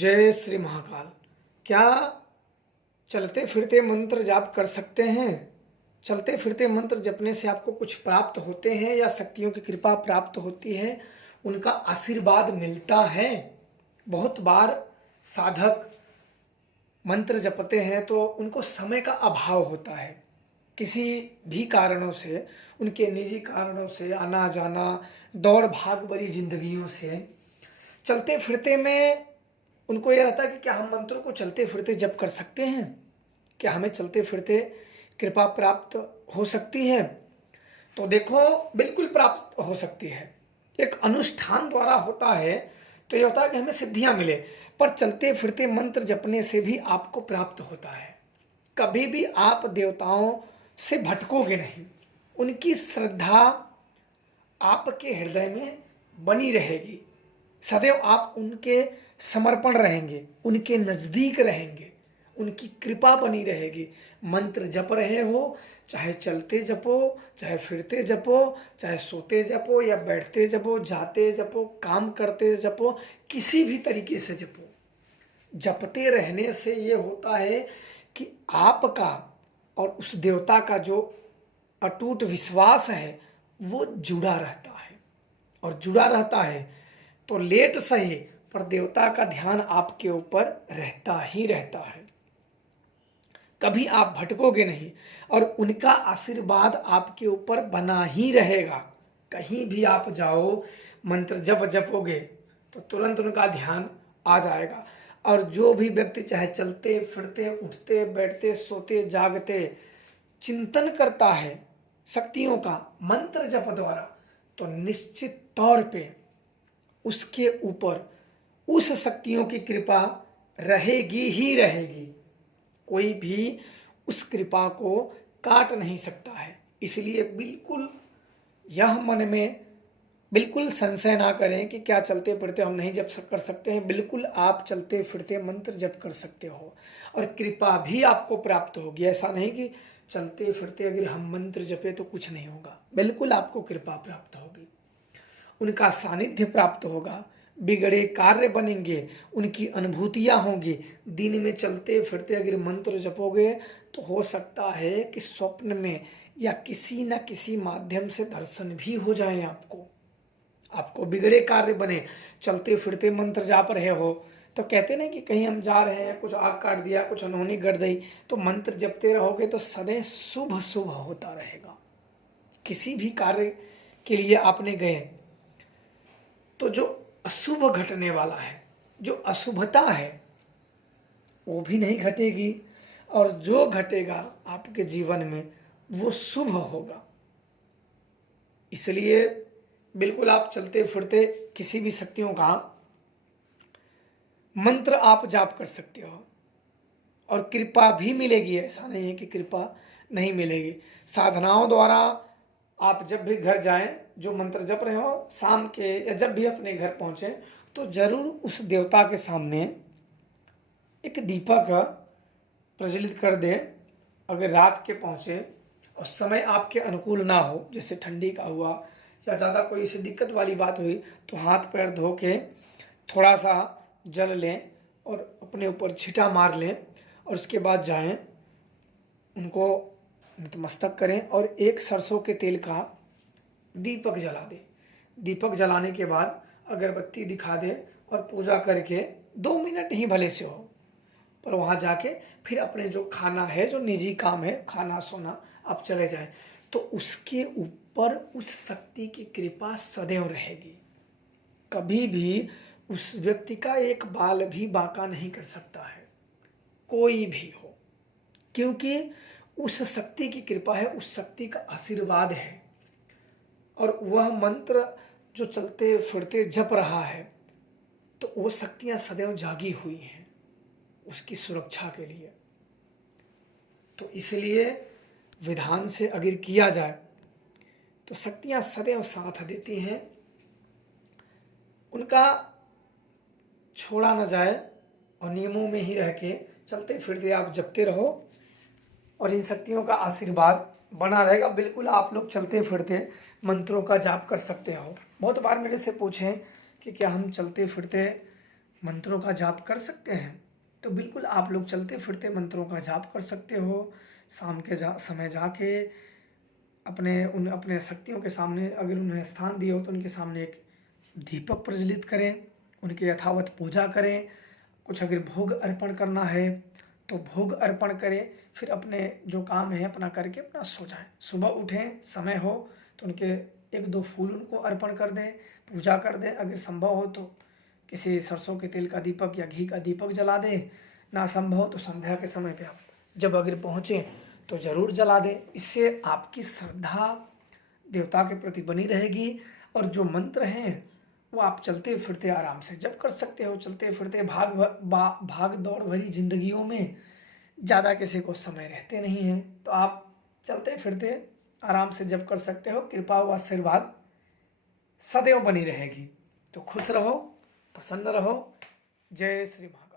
जय श्री महाकाल। क्या चलते फिरते मंत्र जाप कर सकते हैं? चलते फिरते मंत्र जपने से आपको कुछ प्राप्त होते हैं या शक्तियों की कृपा प्राप्त होती है, उनका आशीर्वाद मिलता है? बहुत बार साधक मंत्र जपते हैं तो उनको समय का अभाव होता है। किसी भी कारणों से, उनके निजी कारणों से, आना जाना, दौड़ भाग भरी जिंदगियों से चलते फिरते में उनको यह रहता है कि क्या हम मंत्रों को चलते फिरते जप कर सकते हैं? क्या हमें चलते फिरते कृपा प्राप्त हो सकती है? तो देखो, बिल्कुल प्राप्त हो सकती है। एक अनुष्ठान द्वारा होता है तो यह होता है कि हमें सिद्धियां मिले, पर चलते फिरते मंत्र जपने से भी आपको प्राप्त होता है। कभी भी आप देवताओं से भटकोगे नहीं, उनकी श्रद्धा आपके हृदय में बनी रहेगी। सदैव आप उनके समर्पण रहेंगे, उनके नज़दीक रहेंगे, उनकी कृपा बनी रहेगी। मंत्र जप रहे हो, चाहे चलते जपो, चाहे फिरते जपो, चाहे सोते जपो या बैठते जपो, जाते जपो, काम करते जपो, किसी भी तरीके से जपो। जपते रहने से ये होता है कि आपका और उस देवता का जो अटूट विश्वास है वो जुड़ा रहता है, और जुड़ा रहता है तो लेट सही पर देवता का ध्यान आपके ऊपर रहता ही रहता है। कभी आप भटकोगे नहीं और उनका आशीर्वाद आपके ऊपर बना ही रहेगा। कहीं भी आप जाओ, मंत्र जप जपोगे तो तुरंत उनका ध्यान आ जाएगा। और जो भी व्यक्ति चाहे चलते फिरते, उठते बैठते, सोते जागते चिंतन करता है शक्तियों का मंत्र जप द्वारा, तो निश्चित तौर पे उसके ऊपर उस शक्तियों की कृपा रहेगी ही रहेगी। कोई भी उस कृपा को काट नहीं सकता है। इसलिए बिल्कुल यह मन में बिल्कुल संशय ना करें कि क्या चलते फिरते हम नहीं जप कर सकते हैं। बिल्कुल आप चलते फिरते मंत्र जप कर सकते हो और कृपा भी आपको प्राप्त होगी। ऐसा नहीं कि चलते फिरते अगर हम मंत्र जपे तो कुछ नहीं होगा। बिल्कुल आपको कृपा प्राप्त होगी, उनका सानिध्य प्राप्त होगा, बिगड़े कार्य बनेंगे, उनकी अनुभूतियाँ होंगी। दिन में चलते फिरते अगर मंत्र जपोगे तो हो सकता है कि स्वप्न में या किसी न किसी माध्यम से दर्शन भी हो जाए आपको बिगड़े कार्य बने। चलते फिरते मंत्र जाप रहे हो तो कहते नहीं कि कहीं हम जा रहे हैं, कुछ आग काट दिया, कुछ अनहोनी कर दी, तो मंत्र जपते रहोगे तो सदैव शुभ शुभ होता रहेगा। किसी भी कार्य के लिए आपने गए तो जो अशुभ घटने वाला है, जो अशुभता है, वो भी नहीं घटेगी, और जो घटेगा आपके जीवन में वो शुभ होगा। इसलिए बिल्कुल आप चलते फिरते किसी भी शक्तियों का मंत्र आप जाप कर सकते हो और कृपा भी मिलेगी। ऐसा नहीं है कि कृपा नहीं मिलेगी। साधनाओं द्वारा आप जब भी घर जाएं, जो मंत्र जप रहे हो, शाम के या जब भी अपने घर पहुंचे तो जरूर उस देवता के सामने एक दीपक प्रज्वलित कर दें। अगर रात के पहुंचे और समय आपके अनुकूल ना हो, जैसे ठंडी का हुआ या ज़्यादा कोई ऐसी दिक्कत वाली बात हुई, तो हाथ पैर धो के थोड़ा सा जल लें और अपने ऊपर छींटा मार लें और उसके बाद जाएं, उनको नतमस्तक करें और एक सरसों के तेल का दीपक जला दें। दीपक जलाने के बाद अगरबत्ती दिखा दें और पूजा करके 2 मिनट ही भले से हो, पर वहाँ जाके फिर अपने जो खाना है, जो निजी काम है, खाना सोना, आप चले जाएं, तो उसके ऊपर उस शक्ति की कृपा सदैव रहेगी। कभी भी उस व्यक्ति का एक बाल भी बांका नहीं कर सकता है, कोई भी हो, क्योंकि उस शक्ति की कृपा है, उस शक्ति का आशीर्वाद है। और वह मंत्र जो चलते फिरते जप रहा है तो वो शक्तियां सदैव जागी हुई हैं उसकी सुरक्षा के लिए। तो इसलिए विधान से अगर किया जाए तो शक्तियां सदैव साथ देती हैं, उनका छोड़ा न जाए और नियमों में ही रह के चलते फिरते आप जपते रहो और इन शक्तियों का आशीर्वाद बना रहेगा। बिल्कुल आप लोग चलते फिरते मंत्रों का जाप कर सकते हो। बहुत बार मेरे से पूछें कि क्या हम चलते फिरते मंत्रों का जाप कर सकते हैं, तो बिल्कुल आप लोग चलते फिरते मंत्रों का जाप कर सकते हो। शाम के समय जाके अपने शक्तियों के सामने, अगर उन्हें स्थान दिया हो तो उनके सामने एक दीपक प्रज्वलित करें, उनकी यथावत पूजा करें। कुछ अगर भोग अर्पण करना है तो भोग अर्पण करें, फिर अपने जो काम है अपना करके अपना सो जाएं। सुबह उठें, समय हो तो उनके 1-2 फूल उनको अर्पण कर दें, पूजा कर दें। अगर संभव हो तो किसी सरसों के तेल का दीपक या घी का दीपक जला दें। ना संभव हो तो संध्या के समय पे आप जब अगर पहुँचें तो ज़रूर जला दें। इससे आपकी श्रद्धा देवता के प्रति बनी रहेगी, और जो मंत्र हैं वो आप चलते फिरते आराम से जप कर सकते हो। चलते फिरते भाग दौड़ भरी जिंदगियों में ज़्यादा किसी को समय रहते नहीं है, तो आप चलते फिरते आराम से जप कर सकते हो। कृपा व आशीर्वाद सदैव बनी रहेगी। तो खुश रहो, प्रसन्न रहो। जय श्री महाकाल।